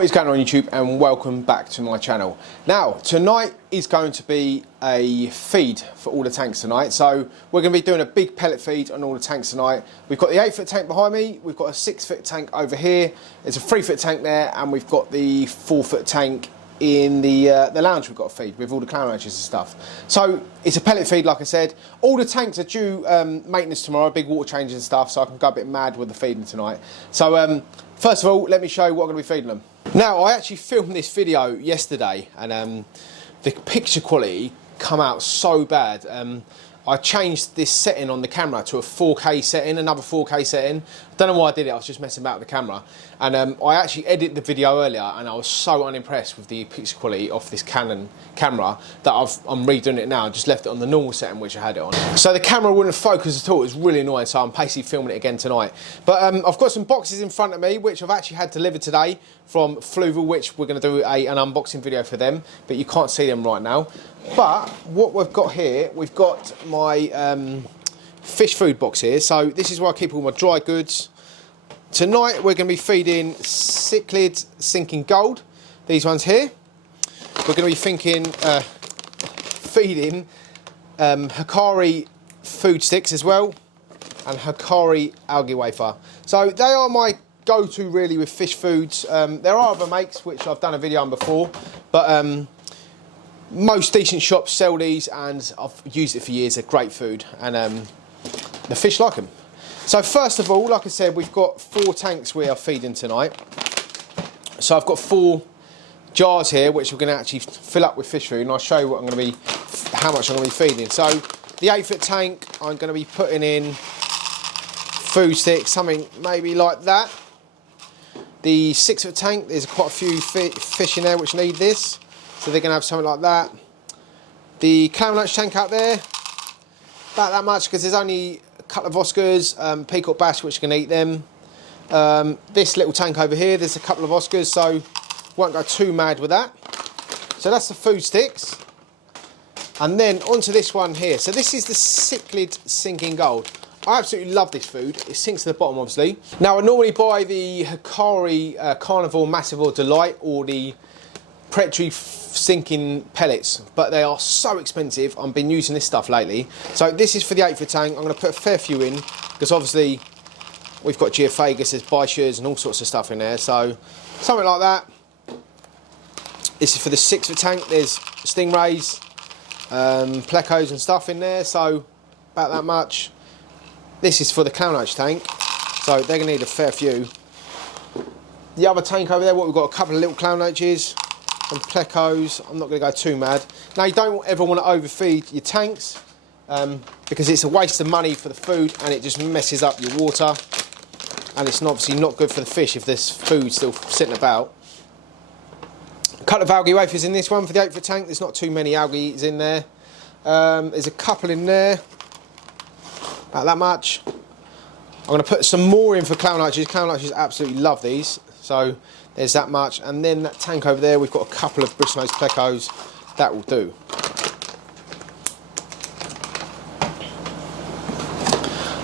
What is going on YouTube, and welcome back to my channel. Now tonight is going to be a feed for all the tanks tonight, so we're going to be doing a big pellet feed on all the tanks tonight. We've got the 8-foot tank behind me, we've got a 6-foot tank over here, there's a 3-foot tank there, and we've got the 4-foot tank in the lounge we've got to feed with all the clown roaches and stuff. So it's a pellet feed, like I said. All the tanks are due maintenance tomorrow, big water changes and stuff, so I can go a bit mad with the feeding tonight. So first of all, let me show you what I'm going to be feeding them. Now, I actually filmed this video yesterday, and the picture quality come out so bad. I changed this setting on the camera to a 4K setting, another 4K setting. I don't know why I did it, I was just messing about with the camera. And I actually edited the video earlier, and I was so unimpressed with the picture quality of this Canon camera that I'm redoing it now. I just left it on the normal setting which I had it on. So the camera wouldn't focus at all, it was really annoying, so I'm basically filming it again tonight. But I've got some boxes in front of me which I've actually had delivered today from Fluval, which we're going to do an unboxing video for them, but you can't see them right now. But what we've got here, we've got my fish food box here. So this is where I keep all my dry goods. Tonight we're going to be feeding cichlid sinking gold, these ones here. We're going to be feeding Hikari food sticks as well, and Hikari algae wafer. So they are my go-to really with fish foods. There are other makes which I've done a video on before, but most decent shops sell these, and I've used it for years. They're great food, and the fish like them. So first of all, like I said, we've got 4 tanks we are feeding tonight. So I've got 4 jars here which we're going to actually fill up with fish food, and I'll show you what I'm going to be, how much I'm going to be feeding. So the 8-foot tank, I'm going to be putting in food sticks, something maybe like that. The 6-foot tank, there's quite a few fish in there which need this, so they're going to have something like that. The clown lunch tank out there, about that much, because there's only a couple of Oscars, peacock bass which can eat them. This little tank over here, there's a couple of Oscars, so won't go too mad with that. So that's the food sticks. And then onto this one here. So this is the cichlid sinking gold. I absolutely love this food. It sinks to the bottom, obviously. Now, I normally buy the Hikari Carnivore Massivore Delight or the predatory sinking pellets, but they are so expensive. I've been using this stuff lately. So this is for the 8-foot tank. I'm going to put a fair few in, because obviously we've got geophagus, there's bichures and all sorts of stuff in there. So something like that. This is for the 6-foot tank. There's stingrays, plecos and stuff in there, so about that much. This is for the clown roach tank, so they're going to need a fair few. The other tank over there, we've got a couple of little clown roaches, some plecos. I'm not going to go too mad. Now, you don't ever want to overfeed your tanks, because it's a waste of money for the food, and it just messes up your water, and it's obviously not good for the fish if there's food still sitting about. A couple of algae wafers in this one for the 8-foot tank. There's not too many algae eaters in there. There's a couple in there, about that much. I'm going to put some more in for clown roaches. Clown roaches absolutely love these, so there's that much. And then that tank over there, we've got a couple of bristlenose plecos. That will do.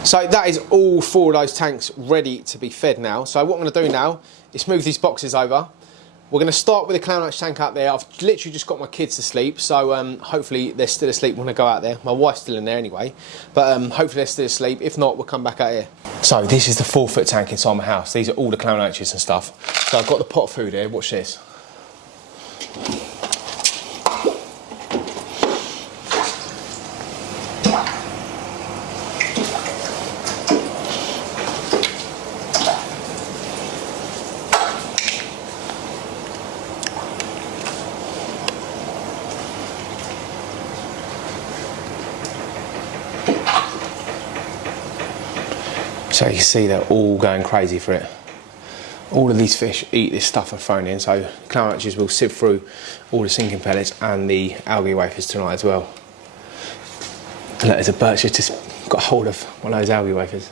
So that is all 4 of those tanks ready to be fed now. So what I'm going to do now is move these boxes over. We're going to start with the clown roach tank out there. I've literally just got my kids to sleep, so hopefully they're still asleep when I go out there. My wife's still in there anyway, but hopefully they're still asleep. If not, we'll come back out here. So this is the 4-foot tank inside my house. These are all the clown roaches and stuff. So I've got the pot of food here. Watch this. So you can see they're all going crazy for it. All of these fish eat this stuff I've thrown in, so clown roaches will sift through all the sinking pellets and the algae wafers tonight as well. And look, there's a birch that's just got hold of one of those algae wafers.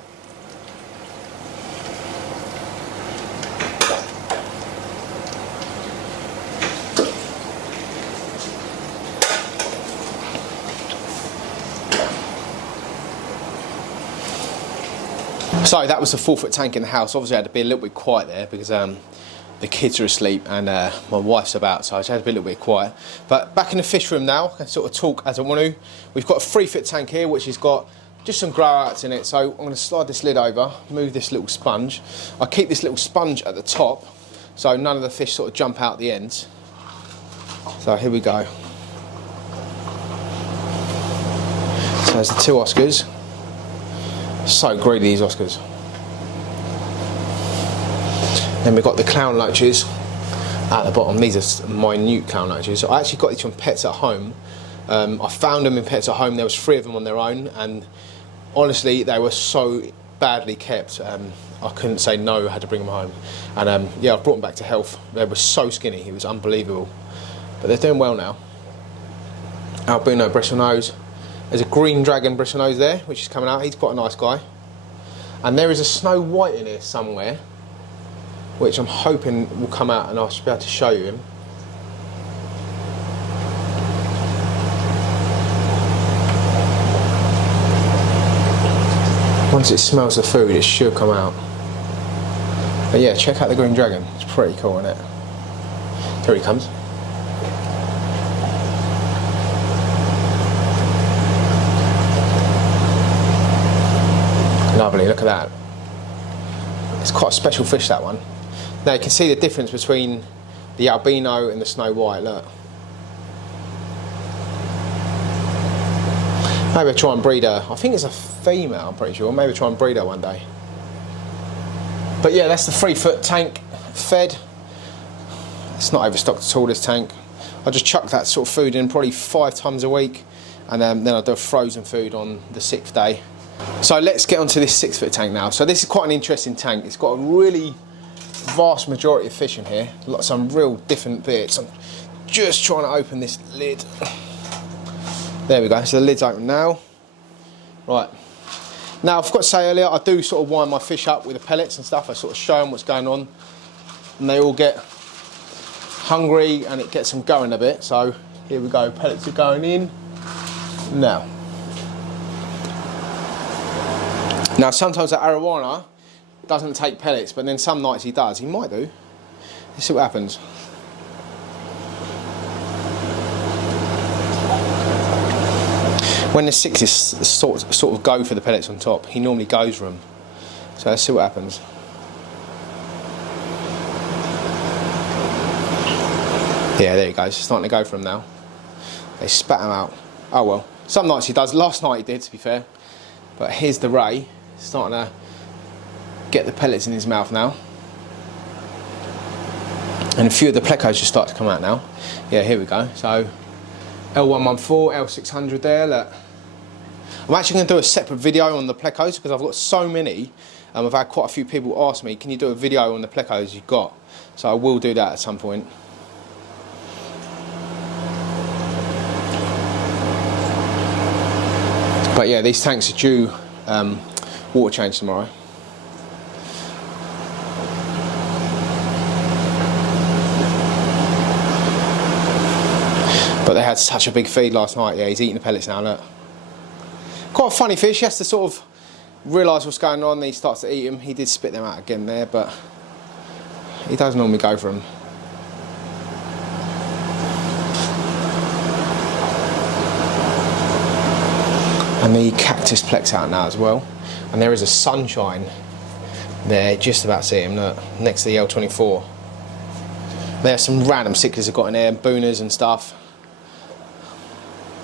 So that was the 4-foot tank in the house. Obviously I had to be a little bit quiet there because the kids are asleep and my wife's about, so I just had to be a little bit quiet. But back in the fish room now, I can sort of talk as I want to. We've got a 3-foot tank here, which has got just some grow outs in it. So I'm going to slide this lid over, move this little sponge. I keep this little sponge at the top, so none of the fish sort of jump out the ends. So here we go. So there's the 2 Oscars. So greedy, these Oscars. Then we've got the clown loaches at the bottom. These are minute clown loaches. I actually got these from Pets at Home. I found them in Pets at Home. There was 3 of them on their own, and honestly, they were so badly kept. I couldn't say no. I had to bring them home, and yeah, I brought them back to health. They were so skinny. It was unbelievable, but they're doing well now. Albino bristlenose. There's a green dragon bristlenose there, which is coming out. He's quite a nice guy, and there is a snow white in here somewhere, which I'm hoping will come out and I should be able to show you him. Once it smells the food, it should come out. But yeah, check out the green dragon. It's pretty cool, isn't it? Here he comes. Lovely, look at that. It's quite a special fish, that one. Now you can see the difference between the albino and the snow white, look. Maybe I'll try and breed her. I think it's a female, I'm pretty sure. Maybe try and breed her one day. But yeah, that's the 3-foot tank fed. It's not overstocked at all, this tank. I just chuck that sort of food in probably 5 times a week, and then I do a frozen food on the 6th day. So let's get onto this 6-foot tank now. So this is quite an interesting tank. It's got a really vast majority of fish in here, some real different bits. I'm just trying to open this lid. There we go, so the lid's open now. Right, now I've got to say earlier, I do sort of wind my fish up with the pellets and stuff. I sort of show them what's going on, and they all get hungry and it gets them going a bit. So here we go, pellets are going in now. Now sometimes the arowana doesn't take pellets, but then some nights he does. He might do. Let's see what happens. When the 6s sort of go for the pellets on top, he normally goes for them. So let's see what happens. Yeah, there he goes. He's starting to go for them now. They spat him out. Oh well. Some nights he does. Last night he did, to be fair. But here's the ray. He's starting to get the pellets in his mouth now, and a few of the plecos just start to come out now. Yeah, here we go. So L114, L600 there, look. I'm actually going to do a separate video on the plecos because I've got so many. I've had quite a few people ask me, can you do a video on the plecos you've got? So I will do that at some point. But yeah, these tanks are due water change tomorrow. But they had such a big feed last night. Yeah, he's eating the pellets now, look. Quite a funny fish. He has to sort of realise what's going on, then he starts to eat them. He did spit them out again there, but he does normally go for them. And the cactus plex out now as well. And there is a sunshine there, just about see him, look, next to the L24. There's some random cichlids I've got in there, boonas and stuff.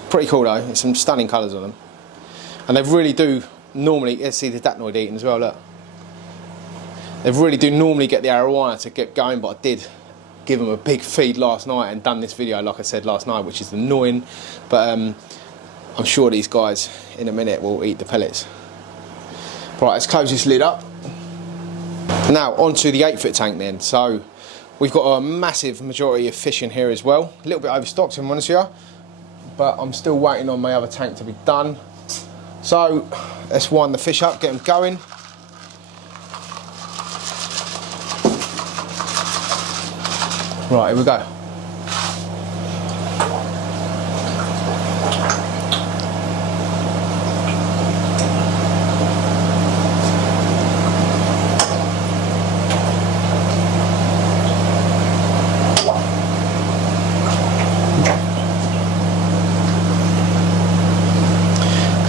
Pretty cool though, there's some stunning colours on them. And they really do normally, let's see the dacnoid eating as well, look. They really do normally get the arowana to get going, but I did give them a big feed last night and done this video like I said last night, which is annoying. But I'm sure these guys in a minute will eat the pellets. Right, let's close this lid up. Now onto the 8-foot tank then. So we've got a massive majority of fish in here as well. A little bit overstocked, if I'm honest with you, but I'm still waiting on my other tank to be done. So let's wind the fish up, get them going. Right, here we go.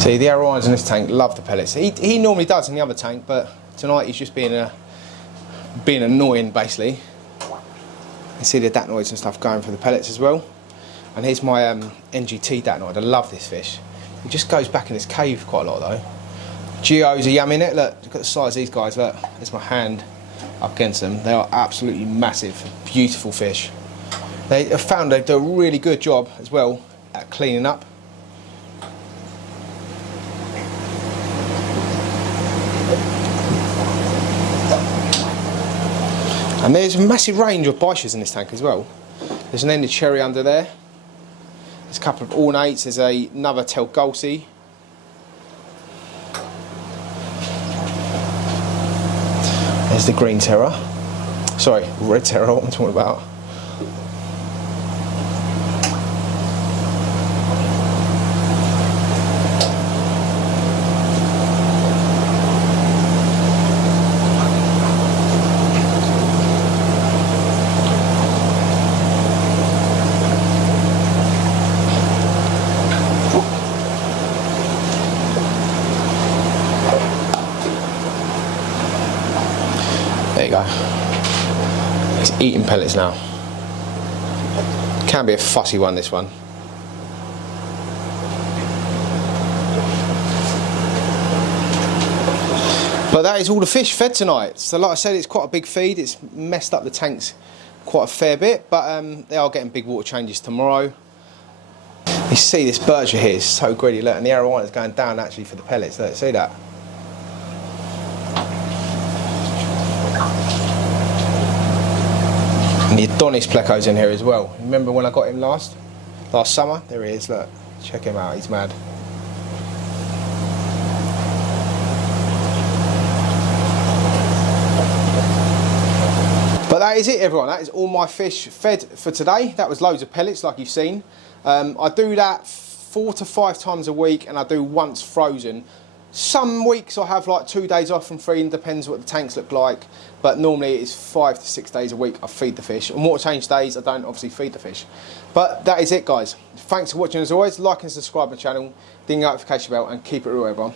See, the Orions in this tank love the pellets. He normally does in the other tank, but tonight he's just being annoying, basically. You see the dacnoids and stuff going for the pellets as well. And here's my NGT dacnoid. I love this fish. He just goes back in his cave quite a lot though. Geos are yamming it. Look at the size of these guys. Look, there's my hand up against them. They are absolutely massive, beautiful fish. They have found they do a really good job as well at cleaning up. And there's a massive range of biches in this tank as well. There's an ended cherry under there. There's a couple of ornates. There's another telgulsi. There's the green terror. Sorry, red terror, what I'm talking about. There you go. It's eating pellets now. Can be a fussy one, this one. But that is all the fish fed tonight. So like I said, it's quite a big feed. It's messed up the tanks quite a fair bit, but they are getting big water changes tomorrow. You see this bircher here is so greedy. Look, and the arrow is going down actually for the pellets. Look, see that? And the Adonis pleco's in here as well. Remember when I got him last summer? There he is, look. Check him out, he's mad. But that is it, everyone. That is all my fish fed for today. That was loads of pellets, like you've seen. I do that 4 to 5 times a week, and I do once frozen. Some weeks I have like 2 days off from feeding, depends what the tanks look like, but normally it's 5 to 6 days a week I feed the fish. On water change days I don't obviously feed the fish. But that is it, guys. Thanks for watching as always. Like and subscribe to the channel, ding the notification bell, and keep it real, everyone.